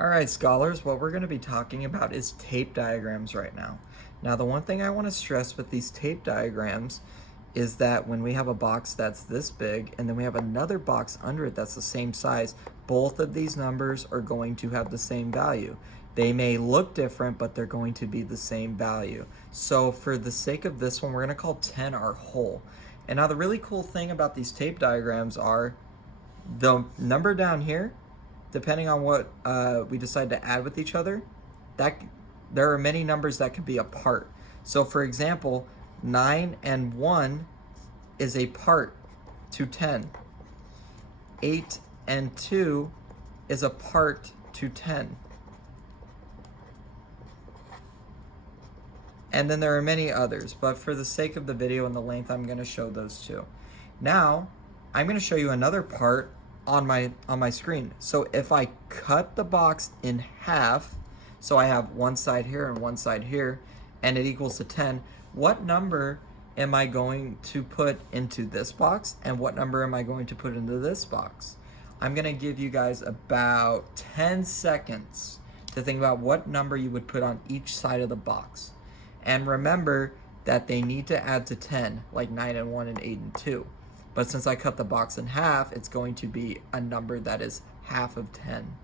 All right, scholars, what we're going to be talking about is tape diagrams right now. Now, the one thing I want to stress with these tape diagrams is that when we have a box that's this big and then we have another box under it that's the same size, both of these numbers are going to have the same value. They may look different, but they're going to be the same value. So for the sake of this one, we're going to call 10 our whole. And now the really cool thing about these tape diagrams are the number down here, depending on what we decide to add with each other, that there are many numbers that could be a part. So for example, 9 and 1 is a part to 10. 8 and 2 is a part to 10. And then there are many others, but for the sake of the video and the length, I'm going to show those two. Now, I'm going to show you another part on my screen. So if I cut the box in half, so I have one side here and one side here, and it equals to 10, what number am I going to put into this box, and what number am I going to put into this box? I'm going to give you guys about 10 seconds to think about what number you would put on each side of the box. And remember that they need to add to 10, like 9 and 1 and 8 and 2. But since I cut the box in half, it's going to be a number that is half of 10.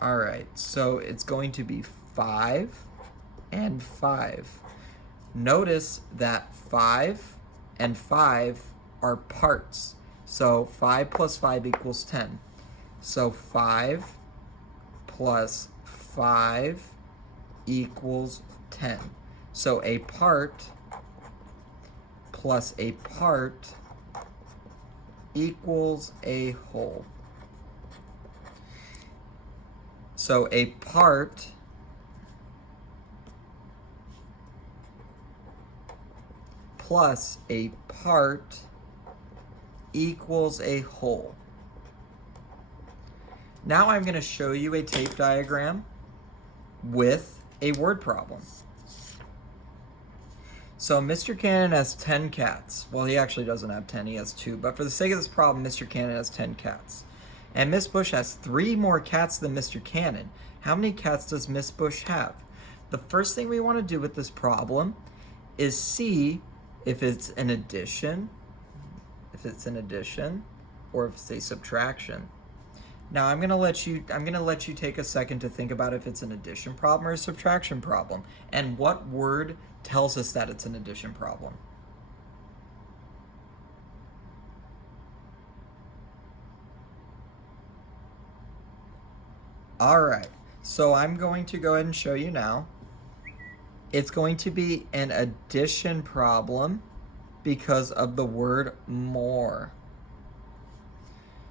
All right, so it's going to be 5 and 5. Notice that 5 and 5 are parts. So 5 plus 5 equals 10. So 5 plus 5 equals 10. So a part plus a part equals a whole. So a part plus a part equals a whole. Now I'm going to show you a tape diagram with a word problem. So Mr. Cannon has 10 cats. Well, he actually doesn't have 10, he has 2. But for the sake of this problem, Mr. Cannon has 10 cats. And Miss Bush has 3 more cats than Mr. Cannon. How many cats does Miss Bush have? The first thing we want to do with this problem is see if it's an addition, or if it's a subtraction. Now I'm gonna let you take a second to think about if it's an addition problem or a subtraction problem, and what word tells us that it's an addition problem. All right, so I'm going to go ahead and show you now. It's going to be an addition problem because of the word more.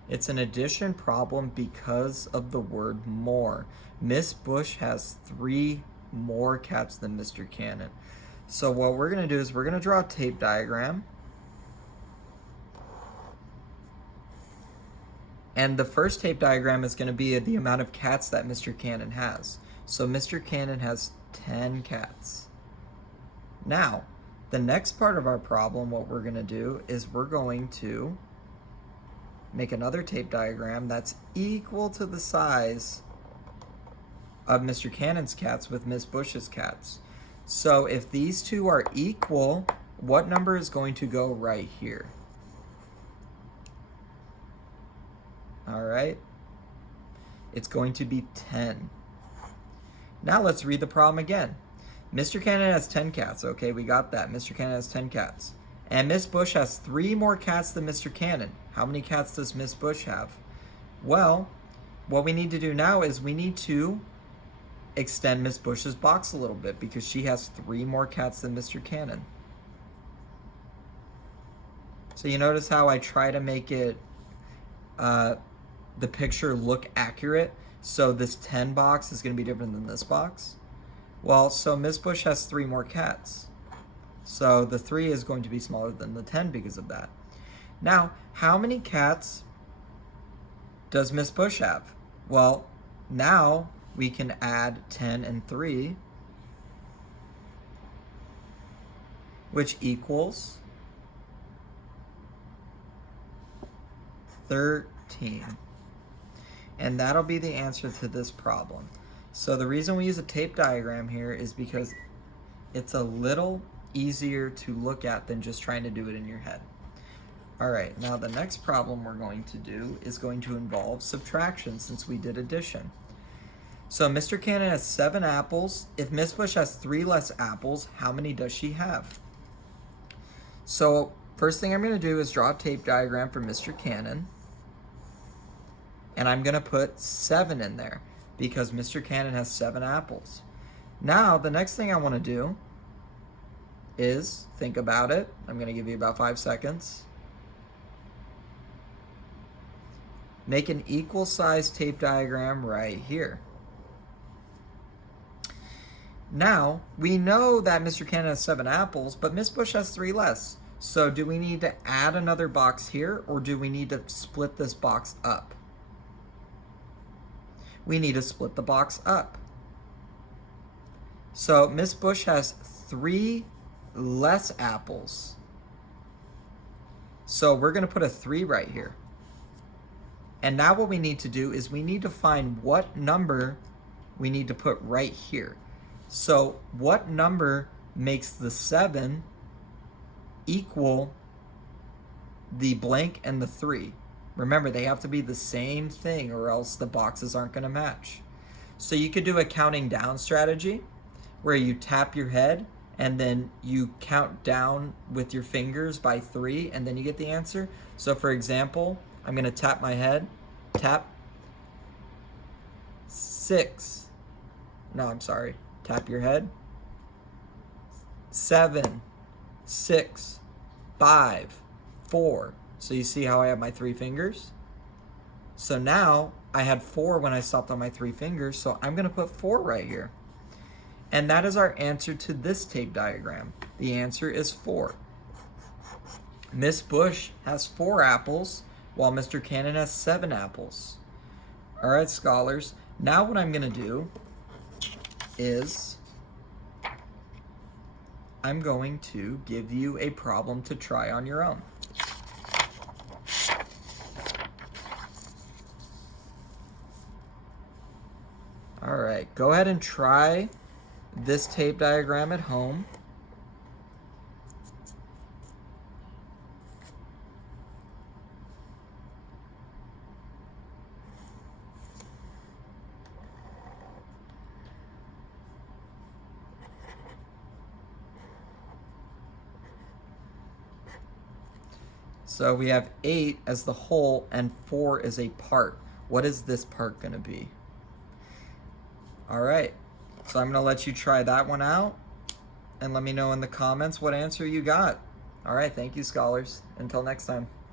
It's an addition problem because of the word more. Miss Bush has 3 more cats than Mr. Cannon. So what we're going to do is we're going to draw a tape diagram. And the first tape diagram is going to be the amount of cats that Mr. Cannon has. So Mr. Cannon has 10 cats. Now, the next part of our problem, what we're going to do is we're going to make another tape diagram that's equal to the size of Mr. Cannon's cats with Miss Bush's cats. So if these two are equal, what number is going to go right here? All right, it's going to be 10. Now let's read the problem again. Mr. Cannon has 10 cats. Okay, we got that. Mr. Cannon has 10 cats. And Miss Bush has 3 more cats than Mr. Cannon. How many cats does Miss Bush have? Well, what we need to do now is we need to extend Miss Bush's box a little bit because she has 3 more cats than Mr. Cannon. So you notice how I try to make it the picture look accurate. So this 10 box is going to be different than this box. Well, so Miss Bush has 3 more cats. So the 3 is going to be smaller than the 10 because of that. Now, how many cats does Miss Bush have? Well, now we can add 10 and 3, which equals 13. And that'll be the answer to this problem. So the reason we use a tape diagram here is because it's a little easier to look at than just trying to do it in your head. All right, now the next problem we're going to do is going to involve subtraction since we did addition. So Mr. Cannon has 7 apples. If Miss Bush has 3 less apples, how many does she have? So first thing I'm going to do is draw a tape diagram for Mr. Cannon. And I'm going to put 7 in there because Mr. Cannon has 7 apples. Now, the next thing I want to do is think about it. I'm going to give you about 5 seconds. Make an equal size tape diagram right here. Now, we know that Mr. Cannon has 7 apples, but Miss Bush has 3 less. So do we need to add another box here, or do we need to split this box up? We need to split the box up. So Miss Bush has 3 less apples. So we're going to put a 3 right here. And now what we need to do is we need to find what number we need to put right here. So what number makes the 7 equal the blank and the 3? Remember, they have to be the same thing or else the boxes aren't going to match. So you could do a counting down strategy where you tap your head and then you count down with your fingers by 3 and then you get the answer. So for example, I'm going to tap my head, tap 6. No, I'm sorry. Tap your head. 7, 6, 5, 4. So you see how I have my 3 fingers? So now I had 4 when I stopped on my 3 fingers, so I'm going to put 4 right here. And that is our answer to this tape diagram. The answer is 4. Miss Bush has 4 apples, while Mr. Cannon has 7 apples. All right, scholars. Now what I'm going to do is I'm going to give you a problem to try on your own. All right, go ahead and try this tape diagram at home. So we have 8 as the whole and 4 as a part. What is this part going to be? All right, so I'm going to let you try that one out and let me know in the comments what answer you got. All right, thank you, scholars. Until next time.